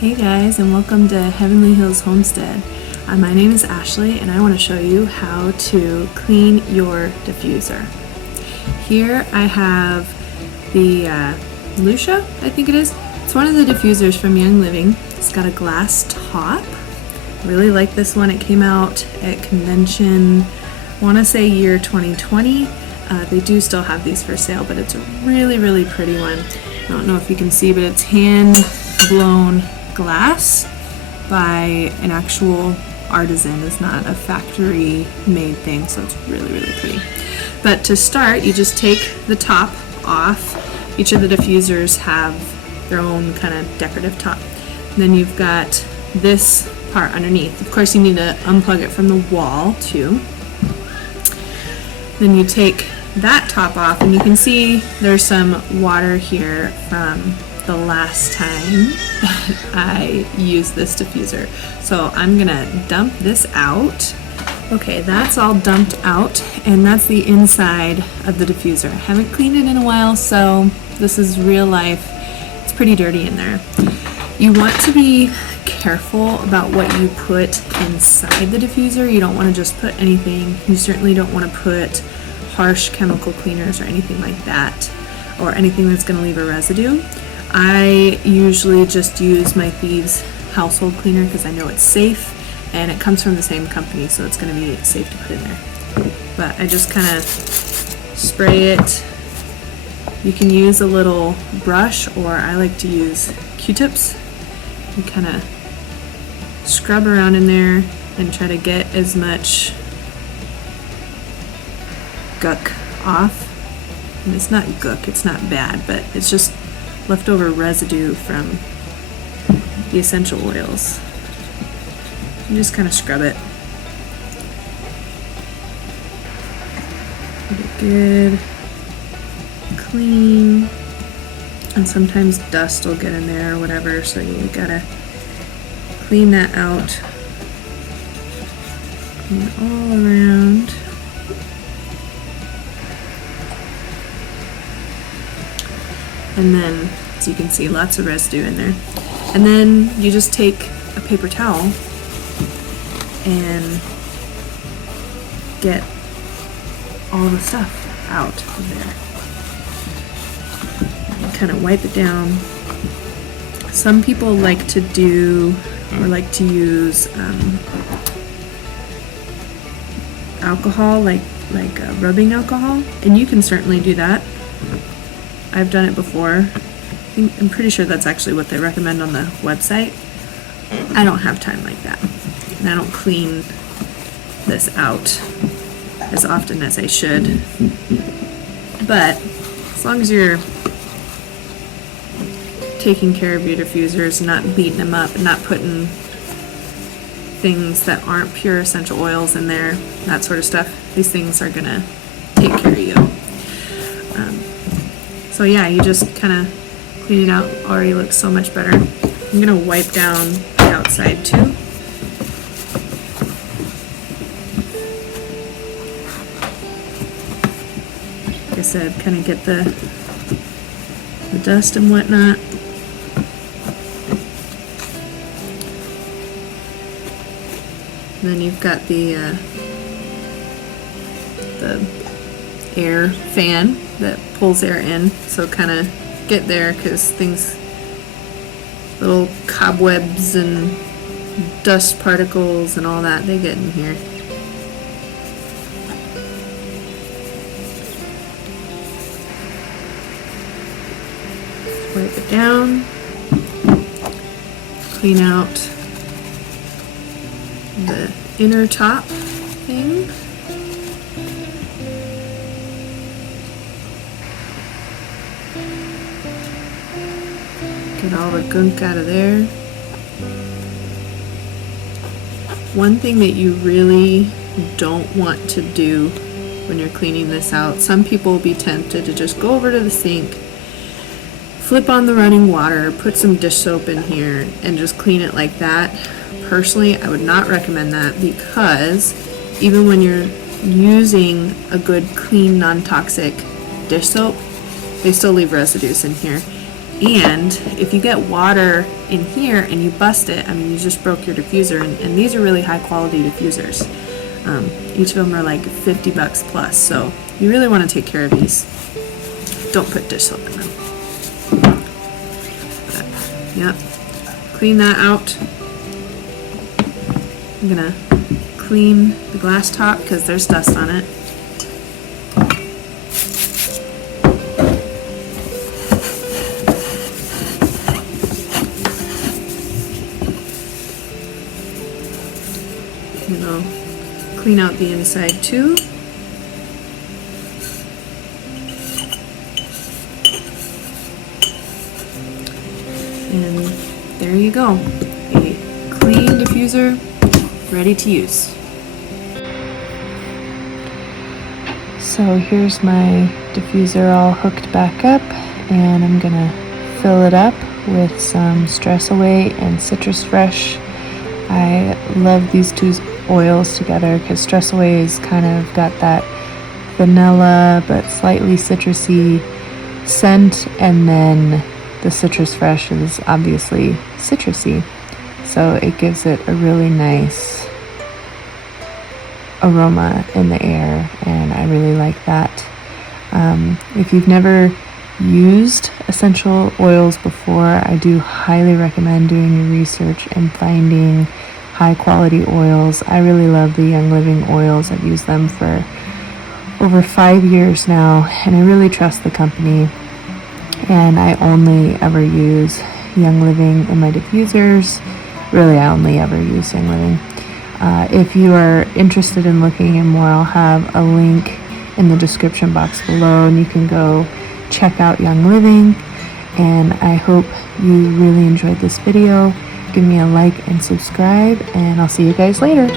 Hey guys, and welcome to Heavenly Hills Homestead. My name is Ashley, and I want to show you how to clean your diffuser. Here I have the Lucia, I think it is. It's one of the diffusers from Young Living. It's got a glass top. I really like this one. It came out at convention, I want to say year 2020. They do still have these for sale, but it's a really pretty one. I don't know if you can see, but it's hand blown glass by an actual artisan. It's not a factory made thing, so it's really pretty. But to start, you just take the top off. Each of the diffusers have their own kind of decorative top. And then you've got this part underneath. Of course, you need to unplug it from the wall too. Then you take that top off, and you can see there's some water here from the last time I used this diffuser. So I'm gonna dump this out. Okay, that's all dumped out, and that's the inside of the diffuser. I haven't cleaned it in a while, so this is real life. It's pretty dirty in there. You want to be careful about what you put inside the diffuser. You don't want to just put anything. You certainly don't want to put harsh chemical cleaners or anything like that, or anything that's going to leave a residue. I usually just use my Thieves household cleaner because I know it's safe, and it comes from the same company, so it's going to be safe to put in there. But I just kind of spray it. You can use a little brush, or I like to use Q-tips. You kind of scrub around in there and try to get as much guck off. And it's not guck, it's not bad, but it's just leftover residue from the essential oils. You just kind of scrub it. Get it good, clean, and sometimes dust will get in there or whatever, so you gotta clean that out. Clean it all around. And then, as you can see, lots of residue in there. And then you just take a paper towel and get all the stuff out of there. And kind of wipe it down. Some people like to do, or like to use alcohol, like rubbing alcohol, and you can certainly do that. I've done it before. I'm pretty sure that's actually what they recommend on the website. I don't have time like that, and I don't clean this out as often as I should. But as long as you're taking care of your diffusers, not beating them up, and not putting things that aren't pure essential oils in there, that sort of stuff, these things are gonna take care of you. So yeah, you just kind of clean it out. Already looks so much better. I'm gonna wipe down the outside too. Like I said, kind of get the dust and whatnot. And then you've got the air fan that pulls air in, so kind of get there, because things, little cobwebs and dust particles and all that, they get in here. Wipe it down, clean out the inner top thing. Get all the gunk out of there. One thing that you really don't want to do when you're cleaning this out, some people will be tempted to just go over to the sink, flip on the running water, put some dish soap in here, and just clean it like that. Personally, I would not recommend that, because even when you're using a good, clean, non-toxic dish soap, they still leave residues in here. And if you get water in here and you bust it, I mean, you just broke your diffuser. And these are really high quality diffusers. Each of them are like $50 plus, so you really want to take care of these. Don't put dish soap in them. But, yep. Clean that out. I'm gonna clean the glass top because there's dust on it. And I'll clean out the inside too. And there you go, a clean diffuser ready to use. So here's my diffuser all hooked back up, and I'm gonna fill it up with some Stress Away and Citrus Fresh. I love these two oils together because Stress Away is kind of got that vanilla but slightly citrusy scent, and then the Citrus Fresh is obviously citrusy, so it gives it a really nice aroma in the air, and I really like that. If you've never used essential oils before, I do highly recommend doing your research and finding high quality oils. I really love the Young Living oils. I've used them for over 5 years now, and I really trust the company. And I only ever use Young Living in my diffusers. Really, I only ever use Young Living. If you are interested in looking in more, I'll have a link in the description box below, and you can go check out Young Living. And I hope you really enjoyed this video. Give me a like and subscribe, and I'll see you guys later.